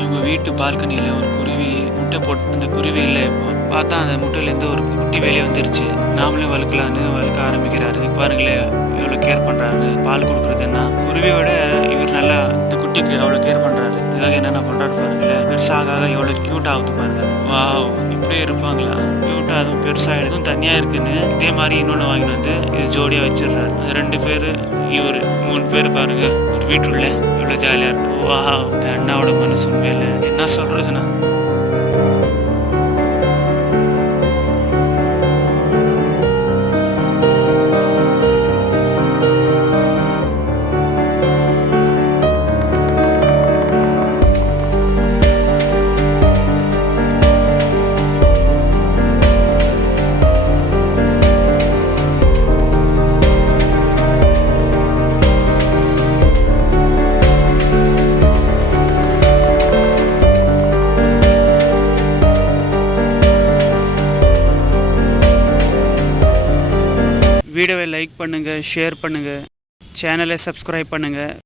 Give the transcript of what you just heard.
இவங்க வீட்டு பால்கனியில் ஒரு குருவி முட்டை போட்டு அந்த குருவியில் பார்த்தா அந்த முட்டையிலேருந்து ஒரு குட்டி வெளியே வந்துருச்சு. நாமளே வளர்க்கலான்னு வளர்க்க ஆரம்பிக்கிறாரு. பாருங்களேன் எவ்வளோ கேர் பண்ணுறாரு. பால் கொடுக்குறதுன்னா குருவியை விட இவர் நல்லா இந்த குட்டிக்கு எவ்வளோ கேர் பண்ணுறாரு. இதுக்காக என்னென்ன பண்ணுறாரு பாருங்களேன். பெருசாக எவ்வளோ க்யூட் ஆகுது பாருங்க. வாவ், இப்படியே இருப்பாங்களா க்யூட்டாக. அதுவும் பெருசாகிடும் தனியாக இருக்குன்னு இதே மாதிரி இன்னொன்று வாங்கிட்டு வந்து இது ஜோடியாக வச்சிடுறாரு. 2 பேர் இவர் 3 பேர் பாருங்க ஒரு வீட்டுள்ள எவ்வளோ ஜாலியாக இருக்கும். வாவ், அண்ணாவோட மனசு உண்மையில என்ன சொல்றதுன்னா வீடியோவை லைக் பண்ணுங்கள், ஷேர் பண்ணுங்கள், சேனலை சப்ஸ்கிரைப் பண்ணுங்கள்.